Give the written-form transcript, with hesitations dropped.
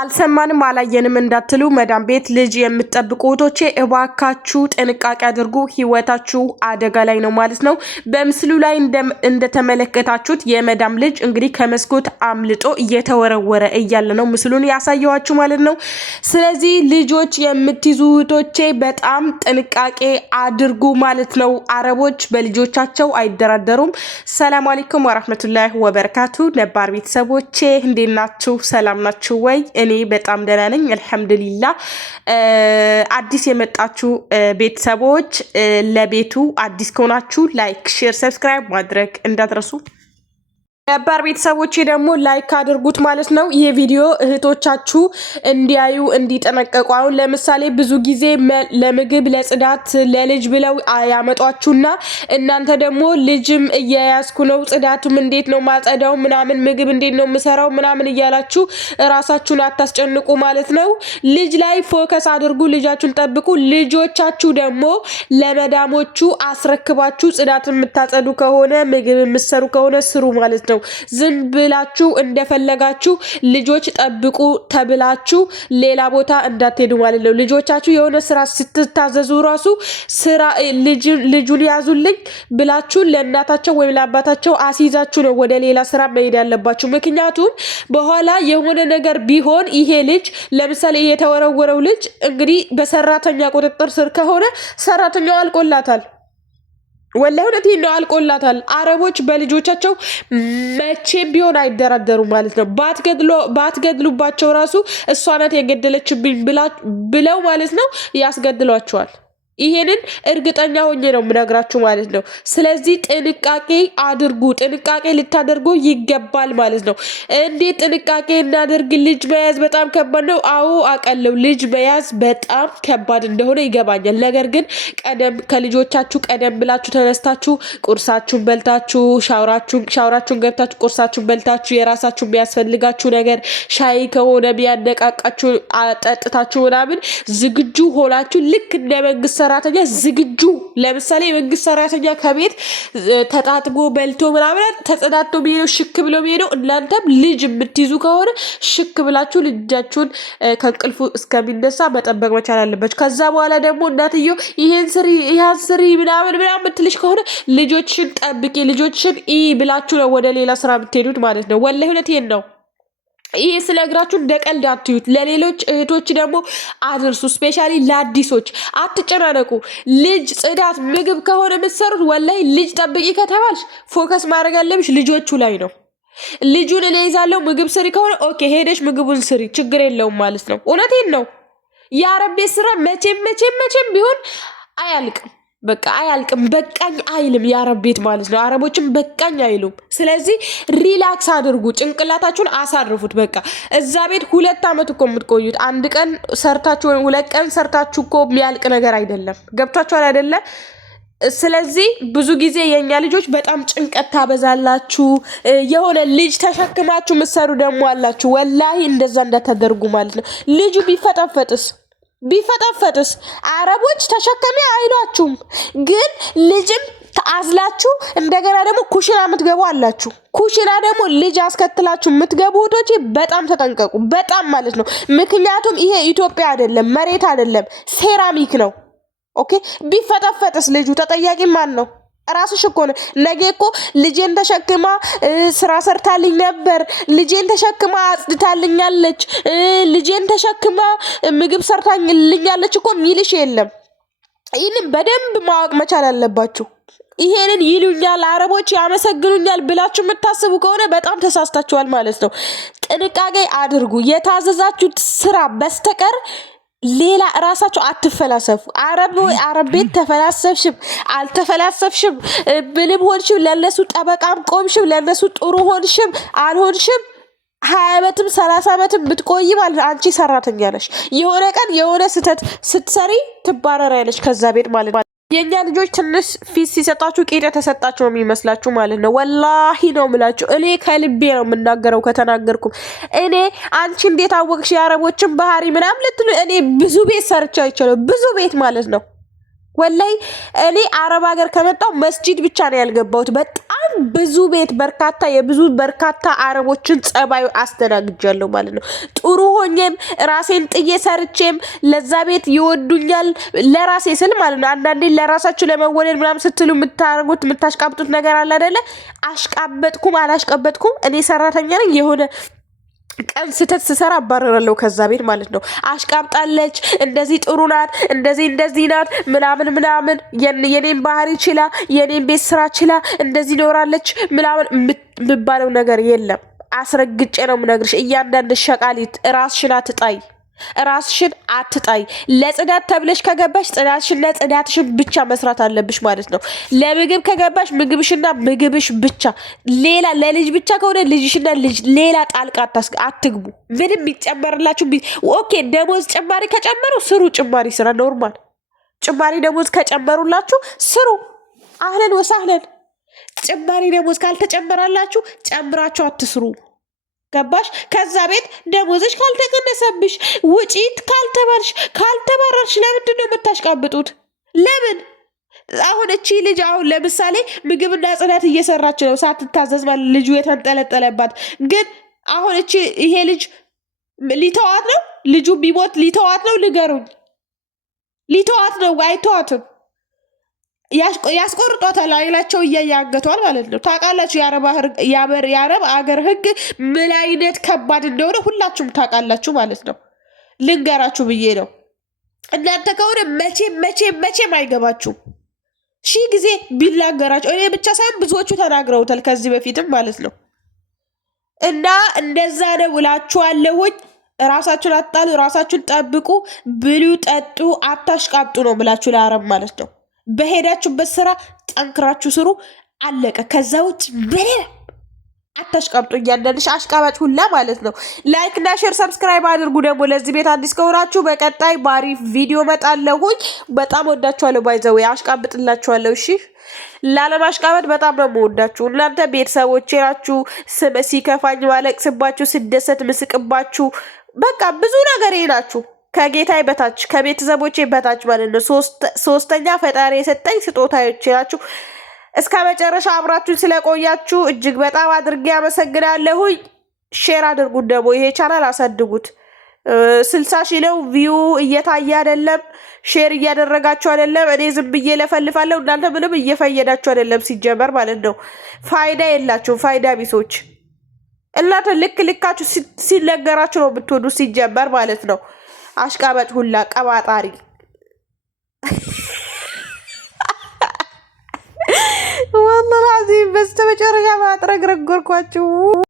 አልሰማንም አላየንም እንዳትሉ መዳም ቤት ልጅ የምትጠብቁ እህቶቼ እባካችሁ ጥንቃቄ አድርጉ። ህይወታችሁ አደጋ ላይ ነው ማለት ነው። በምስሉ ላይ እንደተመለከታችሁት የመዳም ልጅ እንግዲህ ከመስኮት አምልጦ እየተወረወረ እያለ ነው ምስሉን ያሳየዋችሁ ማለት ነው። ስለዚህ ልጆች የምትይዙ እህቶቼ በጣም ጥንቃቄ አድርጉ ማለት ነው። አረቦች በልጆቻቸው አይደራደሩም። ሰላም አለይኩም ወራህመቱላሂ ወበረካቱ። ነባር ቤተሰቦቼ እንዴት ናችሁ? ሰላም ናችሁ ወይ? እኔ በጣም ደህና ነኝ አልሐምዱሊላህ። አዲስ የመጣችሁ ቤተሰቦች ለቤቱ አዲስ ከሆናችሁ ላይክ፣ ሼር፣ ሰብስክራይብ ማድረግ እንዳትረሱ። ነባር ቤተሰቦቼ ደግሞ ላይክ አድርጉት ማለት ነው። ይሄ ቪዲዮ እህቶቻችሁ እንዲያዩ እንዲጠነቀቁ። አሁን ለምሳሌ ብዙ ጊዜ ለምግብ ለጽዳት ለልጅ ብለው ያመጧችሁና እናንተ ደግሞ ልጅም እያያዝኩ ነው ጽዳቱም እንዴት ነው ማጸዳው ምናምን ምግብ እንዴት ነው ምሰራው ምናምን እያላችሁ ራሳችሁን አታስጨንቁ ማለት ነው። ልጅ ላይ ፎከስ አድርጉ። ልጃችሁን ጠብቁ። ልጆቻችሁ ደግሞ ለመዳሞቹ አስረክባችሁ ጽዳት የምታጸዱ ከሆነ ምግብ የምትሰሩ ከሆነ ስሩ ማለት ነው። ዝም ብላችሁ እንደፈለጋችሁ ልጆች ጠብቁ ተብላችሁ ሌላ ቦታ እንዳትሄዱ ማለት ነው። ልጆቻችሁ የሆነ ስራ ስትታዘዙ ራሱ ስራ ልጁን ያዙልኝ ብላችሁ ለእናታቸው ወይም ለአባታቸው አስይዛችሁ ነው ወደ ሌላ ስራ መሄድ ያለባችሁ። ምክንያቱም በኋላ የሆነ ነገር ቢሆን ይሄ ልጅ ለምሳሌ የተወረወረው ልጅ እንግዲህ በሰራተኛ ቁጥጥር ስር ከሆነ ሰራተኛው አልቆላታል። ወላሂ እውነቴን ነው አልቆላታል። አረቦች በልጆቻቸው መቼም ቢሆን አይደራደሩ ማለት ነው። ባትገድሉባቸው ራሱ እሷ ናት የገደለችብኝ ብለው ማለት ነው ያስገድሏቸዋል። ይሄንን እርግጠኛ ሆኜ ነው የምነግራችሁ ማለት ነው። ስለዚህ ጥንቃቄ አድርጉ። ጥንቃቄ ልታደርጉ ይገባል ማለት ነው። እንዴት ጥንቃቄ እናደርግ? ልጅ መያዝ በጣም ከባድ ነው። አዎ አቀለው ልጅ መያዝ በጣም ከባድ እንደሆነ ይገባኛል። ነገር ግን ከልጆቻችሁ ቀደም ብላችሁ ተነስታችሁ ቁርሳችሁን በልታችሁ ሻወራችሁን ገብታችሁ ቁርሳችሁን በልታችሁ የራሳችሁ የሚያስፈልጋችሁ ነገር ሻይ ከሆነ ቢያነቃቃችሁ ጠጥታችሁ ምናምን ዝግጁ ሆናችሁ ልክ እንደ መንግስት ሰራተኛ ዝግጁ። ለምሳሌ የመንግስት ሰራተኛ ከቤት ተጣጥቦ በልቶ ምናምን ተጸዳድቶ ቢሄደው ሽክ ብሎ ቢሄደው እናንተም ልጅ የምትይዙ ከሆነ ሽክ ብላችሁ ልጃችሁን ከእንቅልፉ እስከሚነሳ መጠበቅ መቻል አለባችሁ። ከዛ በኋላ ደግሞ እናትየው ይሄን ስሪ ምናምን የምትልሽ ከሆነ ልጆችሽን ጠብቂ፣ ልጆችሽን ብላችሁ ነው ወደ ሌላ ስራ የምትሄዱት ማለት ነው። ወላሂ እውነቴን ነው። ይሄ ስለግራችሁ እንደቀልድ አትዩት። ለሌሎች እህቶች ደግሞ አድርሱ። ስፔሻሊ ለአዲሶች አትጨናነቁ። ልጅ ጽዳት ምግብ ከሆነ የምትሰሩት ወላሂ ልጅ ጠብቂ ከተባልሽ ፎከስ ማድረግ ያለብሽ ልጆቹ ላይ ነው። ልጁን እኔ ይዛለሁ ምግብ ስሪ ከሆነ ኦኬ ሄደሽ ምግቡን ስሪ ችግር የለውም ማለት ነው። እውነቴን ነው። የአረብ ቤት ስራ መቼም ቢሆን አያልቅም። በቃ አያልቅም። በቃኝ አይልም የአረብ ቤት ማለት ነው። አረቦችም በቃኝ አይሉም። ስለዚህ ሪላክስ አድርጉ። ጭንቅላታችሁን አሳርፉት። በቃ እዛ ቤት 2 አመት እኮ የምትቆዩት አንድ ቀን ሰርታችሁ ወይ 2 ቀን ሰርታችሁ እኮ የሚያልቅ ነገር አይደለም። ገብታችኋል አይደለ? ስለዚህ ብዙ ጊዜ የኛ ልጆች በጣም ጭንቀት ታበዛላችሁ። የሆነ ልጅ ተሸክማችሁ ምሰሩ ደግሞ አላችሁ። ወላሂ እንደዛ እንዳታደርጉ ማለት ነው። ልጁ ቢፈጠፈጥስ አረቦች ተሸከሚ አይሏችሁም። ግን ልጅም አዝላችሁ እንደገና ደግሞ ኩሽና የምትገቡ አላችሁ። ኩሽና ደግሞ ልጅ አስከትላችሁ የምትገቡ እህቶቼ በጣም ተጠንቀቁ። በጣም ማለት ነው። ምክንያቱም ይሄ ኢትዮጵያ አይደለም፣ መሬት አይደለም፣ ሴራሚክ ነው። ኦኬ ቢፈጠፈጥስ ልጁ ተጠያቂ ማን ነው? ራስሽ እኮ ነው። ነገ እኮ ልጄን ተሸክማ ስራ ሰርታልኝ ነበር፣ ልጄን ተሸክማ አጽድታልኛለች፣ ልጄን ተሸክማ ምግብ ሰርታልኛለች እኮ ሚልሽ የለም። ይህንን በደንብ ማወቅ መቻል አለባችሁ። ይሄንን ይሉኛል አረቦች ያመሰግኑኛል ብላችሁ የምታስቡ ከሆነ በጣም ተሳስታችኋል ማለት ነው። ጥንቃቄ አድርጉ። የታዘዛችሁት ስራ በስተቀር ሌላ ራሳችሁ አትፈላሰፉ። አረብ ቤት ተፈላሰፍሽም አልተፈላሰፍሽም ብልም ሆንሽም ለነሱ ጠበቃም ቆምሽም ለነሱ ጥሩ ሆንሽም አልሆንሽም 20 አመትም 30 አመትም ብትቆይ ማለት አንቺ ሰራተኛ ነሽ። የሆነ ቀን የሆነ ስህተት ስትሰሪ ትባረሪያለሽ ከዛ ቤት ማለት ነው። የኛ ልጆች ትንሽ ፊት ሲሰጣችሁ ቂጥ ተሰጣችሁ ነው የሚመስላችሁ ማለት ነው። ወላሂ ነው የምላችሁ። እኔ ከልቤ ነው የምናገረው። ከተናገርኩም እኔ አንቺ እንዴት አወቅሽ የአረቦችን ባህሪ ምናምን ልትሉ እኔ ብዙ ቤት ሰርቻ ይችላል ብዙ ቤት ማለት ነው። ወላሂ እኔ አረብ ሀገር ከመጣው መስጂድ ብቻ ነው ያልገባሁት። በጣም በጣም ብዙ ቤት በርካታ አረቦችን ጸባዩ አስተናግጃለሁ ማለት ነው። ጥሩ ሆኜም ራሴን ጥዬ ሰርቼም ለዛ ቤት ይወዱኛል ለራሴ ስል ማለት ነው። አንዳንዴ ለራሳችሁ ለመወደድ ምናምን ስትሉ የምታረጉት የምታሽቃብጡት ነገር አለ አይደለ? አሽቃበጥኩም አላሽቃበጥኩም እኔ ሰራተኛ ነኝ። የሆነ ቀን ስተት ስሰራ አባረራለሁ ከዛ ቤት ማለት ነው። አሽቃብጣለች፣ እንደዚህ ጥሩ ናት፣ እንደዚህ ናት ምናምን የኔን ባህሪ ችላ የኔን ቤት ስራ ችላ እንደዚህ ኖራለች ምናምን የምባለው ነገር የለም። አስረግጬ ነው የምነግርሽ። እያንዳንድ ሸቃሊት ራስሽን አትጣይ። ለጽዳት ተብለሽ ከገባሽ ጽዳትሽና ጽዳትሽን ብቻ መስራት አለብሽ ማለት ነው። ለምግብ ከገባሽ ምግብሽና ምግብሽ ብቻ። ሌላ ለልጅ ብቻ ከሆነ ልጅሽና ልጅ፣ ሌላ ጣልቃ አትግቡ። ምንም ይጨመርላችሁ ኦኬ። ደሞዝ ጭማሪ ከጨመሩ ስሩ፣ ጭማሪ ስራ ኖርማል። ጭማሪ ደሞዝ ከጨመሩላችሁ ስሩ፣ አህለን ወሳህለን። ጭማሪ ደሞዝ ካልተጨመራላችሁ ጨምራችሁ አትስሩ። ገባሽ? ከዛ ቤት ደሞዝሽ ካልተቀነሰብሽ ውጪት ካልተባረርሽ ለምንድን ነው የምታሽቃብጡት? ለምን? አሁን እቺ ልጅ አሁን ለምሳሌ ምግብና ጽዳት እየሰራች ነው ሳትታዘዝ ማለት ልጁ የተንጠለጠለባት። ግን አሁን ይሄ ልጅ ሊተዋት ነው? ልጁ ቢሞት ሊተዋት ነው? ንገሩኝ። ሊተዋት ነው? አይተዋትም። ያስቆርጧታል፣ አይናቸው እያያገቷል ማለት ነው። ታውቃላችሁ የአረብ አገር ህግ ምን አይነት ከባድ እንደሆነ ሁላችሁም ታውቃላችሁ ማለት ነው። ልንገራችሁ ብዬ ነው። እናንተ ከሆነ መቼም አይገባችሁም። ሺህ ጊዜ ቢናገራቸው እኔ ብቻ ሳይሆን ብዙዎቹ ተናግረውታል ከዚህ በፊትም ማለት ነው። እና እንደዛ ነው እላችኋለሁኝ። ራሳችሁን አጣሉ፣ ራሳችሁን ጠብቁ፣ ብሉ፣ ጠጡ፣ አታሽቃብጡ ነው ብላችሁ ለአረብ ማለት ነው። በሄዳችሁበት ስራ ጠንክራችሁ ስሩ፣ አለቀ። ከዛ ውጭ በሌላ አታሽቃብጡ። እያንዳንድሽ አሽቃባጭ ሁላ ማለት ነው። ላይክ እና ሼር ሰብስክራይብ አድርጉ። ደግሞ ለዚህ ቤት አዲስ ከሆናችሁ በቀጣይ ባሪፍ ቪዲዮ መጣለሁኝ። በጣም ወዳችኋለሁ። ባይዘው አሽቃብጥላችኋለሁ። እሺ፣ ላለማሽቃበጥ በጣም ነው የምወዳችሁ። እናንተ ቤተሰቦቼ ናችሁ። ሲከፋኝ ማለቅስባችሁ፣ ስደሰት ምስቅባችሁ፣ በቃ ብዙ ነገር ናችሁ። ከጌታዬ በታች ከቤተሰቦቼ በታች ማለት ነው። ሶስተኛ ፈጣሪ የሰጠኝ ስጦታዎቼ ናችሁ። እስከ መጨረሻ አብራችሁ ስለቆያችሁ እጅግ በጣም አድርጌ አመሰግናለሁኝ። ሼር አድርጉት፣ ደግሞ ይሄ ቻናል አሳድጉት። 60 ሺህ ነው ቪው፣ እየታየ አይደለም። ሼር እያደረጋችሁ አይደለም። እኔ ዝም ብዬ ለፈልፋለሁ፣ እናንተ ምንም እየፈየዳችሁ አይደለም። ሲጀመር ማለት ነው ፋይዳ የላችሁም፣ ፋይዳ ቢሶች። እናንተ ልካችሁ ሲነገራችሁ ነው የምትወዱ ሲጀመር ማለት ነው። አሽቃባጭ ሁላ ቀባጣሪ ወላሂ በስተመጨረሻ ማጥረግረጎርኳችሁ።